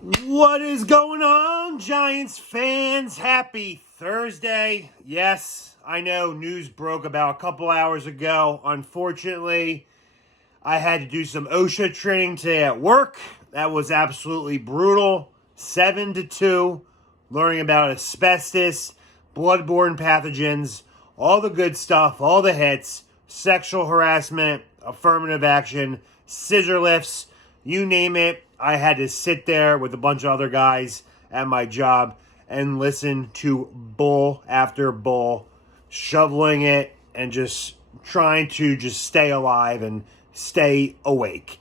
What is going on, Giants fans? Happy Thursday. Yes, I know news broke about a couple hours ago. Unfortunately, I had to do some OSHA training today at work. That was absolutely brutal. 7 to 2, learning about asbestos, bloodborne pathogens, all the good stuff, all the hits, sexual harassment, affirmative action, scissor lifts, you name it. I had to sit there with a bunch of other guys at my job and listen to bull after bull, shoveling it and just trying to just stay alive and stay awake.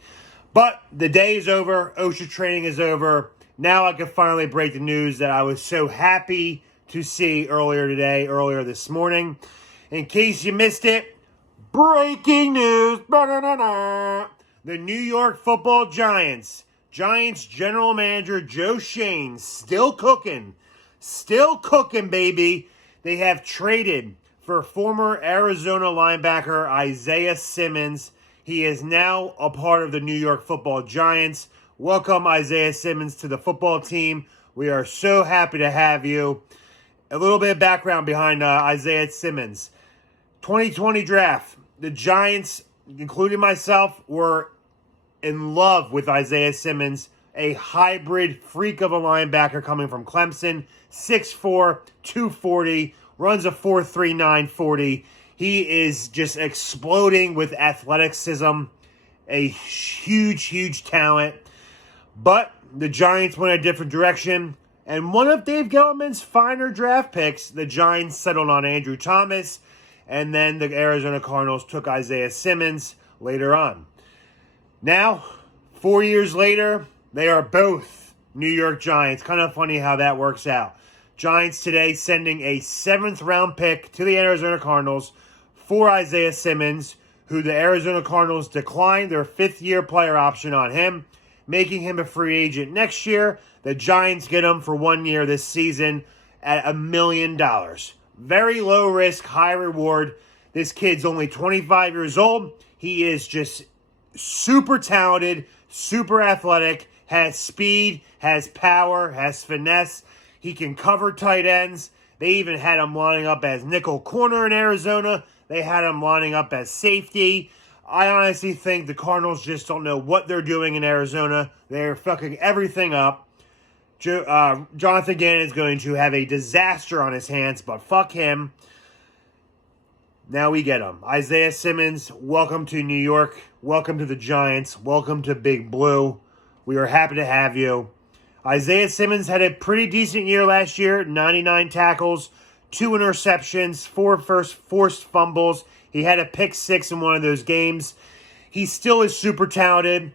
But the day is over. OSHA training is over. Now I can finally break the news that I was so happy to see earlier this morning. In case you missed it, breaking news. The New York Football Giants general manager Joe Schoen still cooking, baby. They have traded for former Arizona linebacker Isaiah Simmons. He is now a part of the New York Football Giants. Welcome, Isaiah Simmons, to the football team. We are so happy to have you. A little bit of background behind Isaiah Simmons. 2020 draft. The Giants, including myself, were in love with Isaiah Simmons, a hybrid freak of a linebacker coming from Clemson, 6'4", 240, runs a 4.39 40. He is just exploding with athleticism, a huge talent. But the Giants went a different direction, and one of Dave Gettleman's finer draft picks, the Giants settled on Andrew Thomas, and then the Arizona Cardinals took Isaiah Simmons later on. Now, 4 years later, they are both New York Giants. Kind of funny how that works out. Giants today sending a 7th-round pick to the Arizona Cardinals for Isaiah Simmons, who the Arizona Cardinals declined their 5th-year player option on him, making him a free agent next year. The Giants get him for 1 year this season at $1 million. Very low risk, high reward. This kid's only 25 years old. He is just super talented, super athletic, has speed, has power, has finesse. He can cover tight ends. They even had him lining up as nickel corner in Arizona. They had him lining up as safety. I honestly think the Cardinals just don't know what they're doing in Arizona. They're fucking everything up. Jonathan Gannon is going to have a disaster on his hands, but fuck him. Now we get him. Isaiah Simmons, welcome to New York. Welcome to the Giants. Welcome to Big Blue. We are happy to have you. Isaiah Simmons had a pretty decent year last year. 99 tackles, 2 interceptions, 4 forced fumbles. He had a pick 6 in one of those games. He still is super talented.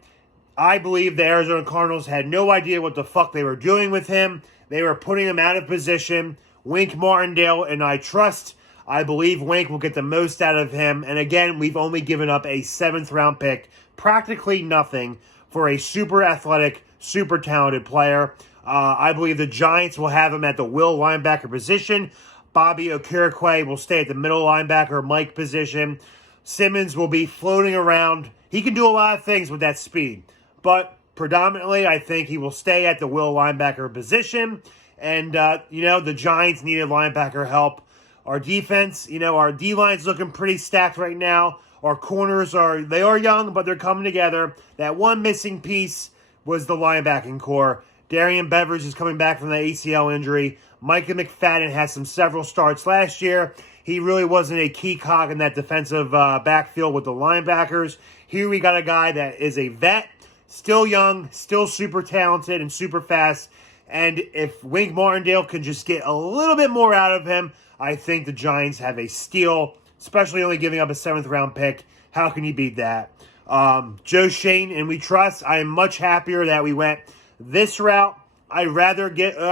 I believe the Arizona Cardinals had no idea what the fuck they were doing with him. They were putting him out of position. Wink Martindale, and I believe Wink will get the most out of him. And again, we've only given up a 7th-round pick, practically nothing, for a super athletic, super talented player. I believe the Giants will have him at the will linebacker position. Bobby Okereke will stay at the middle linebacker Mike position. Simmons will be floating around. He can do a lot of things with that speed. But predominantly, I think he will stay at the will linebacker position. And, the Giants needed linebacker help. Our defense, our D-line's looking pretty stacked right now. Our corners are young, but they're coming together. That one missing piece was the linebacking core. Darian Beavers is coming back from the ACL injury. Micah McFadden has several starts last year. He really wasn't a key cog in that defensive backfield with the linebackers. Here we got a guy that is a vet, still young, still super talented and super fast. And if Wink Martindale can just get a little bit more out of him, I think the Giants have a steal, especially only giving up a 7th-round pick. How can you beat that? Joe Schoen, and we trust. I am much happier that we went this route. I'd rather go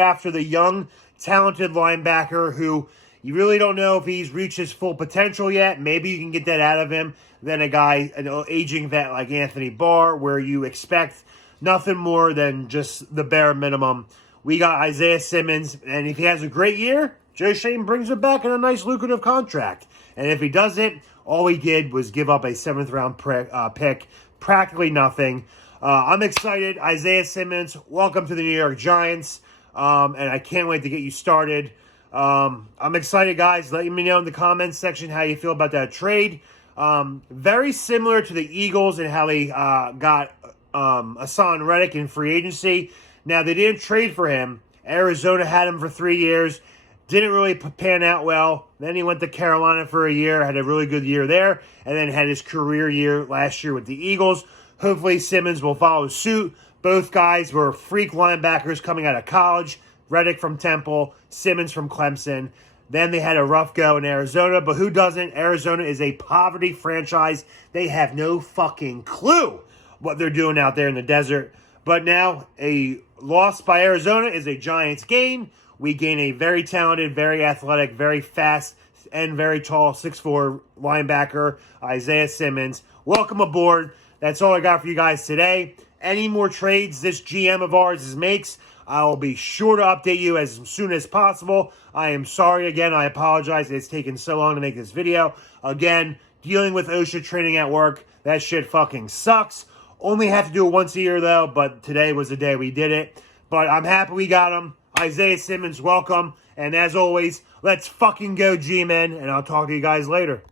after the young, talented linebacker who you really don't know if he's reached his full potential yet. Maybe you can get that out of him than an aging vet like Anthony Barr, where you expect nothing more than just the bare minimum. We got Isaiah Simmons, and if he has a great year, Joe Schoen brings him back in a nice lucrative contract. And if he doesn't, all he did was give up a 7th-round pick, practically nothing. I'm excited. Isaiah Simmons, welcome to the New York Giants. And I can't wait to get you started. I'm excited, guys. Let me know in the comments section how you feel about that trade. Very similar to the Eagles and how they got Hassan Reddick in free agency. Now, they didn't trade for him. Arizona had him for 3 years. Didn't really pan out well. Then he went to Carolina for a year, had a really good year there, and then had his career year last year with the Eagles. Hopefully Simmons will follow suit. Both guys were freak linebackers coming out of college. Reddick from Temple, Simmons from Clemson. Then they had a rough go in Arizona, but who doesn't? Arizona is a poverty franchise. They have no fucking clue what they're doing out there in the desert. But now a loss by Arizona is a Giants gain. We gain a very talented, very athletic, very fast, and very tall 6'4" linebacker, Isaiah Simmons. Welcome aboard. That's all I got for you guys today. Any more trades this GM of ours makes, I will be sure to update you as soon as possible. I am sorry again. I apologize. It's taken so long to make this video. Again, dealing with OSHA training at work, that shit fucking sucks. Only have to do it once a year, though, but today was the day we did it. But I'm happy we got him. Isaiah Simmons, welcome. And as always, let's fucking go, G-Men, and I'll talk to you guys later.